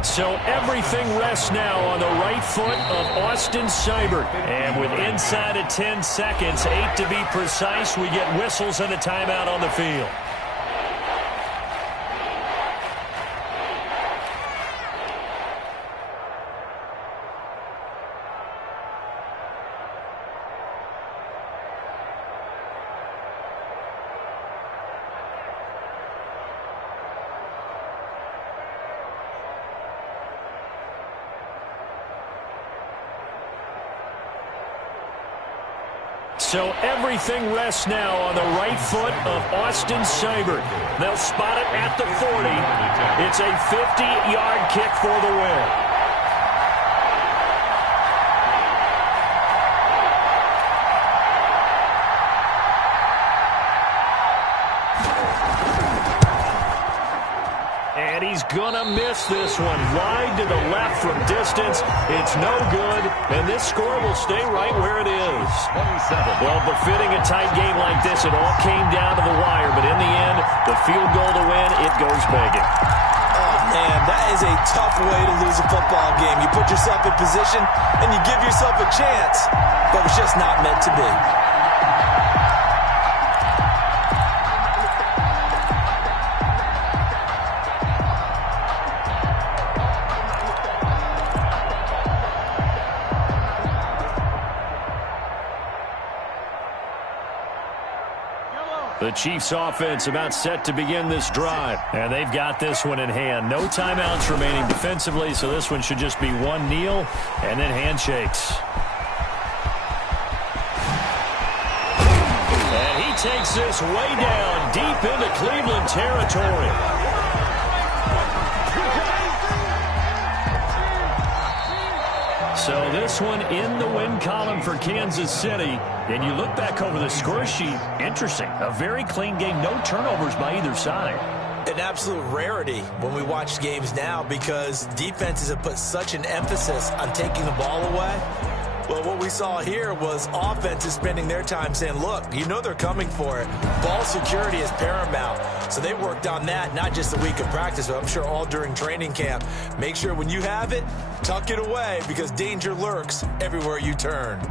So everything rests now on the right foot of Austin Seibert. And with inside of 10 seconds, 8 to be precise, we get whistles and a timeout on the field. So everything rests now on the right foot of Austin Seibert. They'll spot it at the 40. It's a 50-yard kick for the win. And he's gonna miss this one. Wide to the left from distance. It's no good, and this score will stay right where it is. 27. Well, befitting a tight game like this, it all came down to the wire, but in the end, the field goal to win, it goes begging. Oh, man, that is a tough way to lose a football game. You put yourself in position, and you give yourself a chance, but it's just not meant to be. The Chiefs offense about set to begin this drive. And they've got this one in hand. No timeouts remaining defensively, so this one should just be one kneel and then handshakes. And he takes this way down deep into Cleveland territory. So this one in the win column for Kansas City. And you look back over the score sheet, interesting. A very clean game, no turnovers by either side. An absolute rarity when we watch games now because defenses have put such an emphasis on taking the ball away. Well, what we saw here was offenses spending their time saying, look, you know they're coming for it. Ball security is paramount. So they worked on that, not just a week of practice, but I'm sure all during training camp. Make sure when you have it, tuck it away because danger lurks everywhere you turn.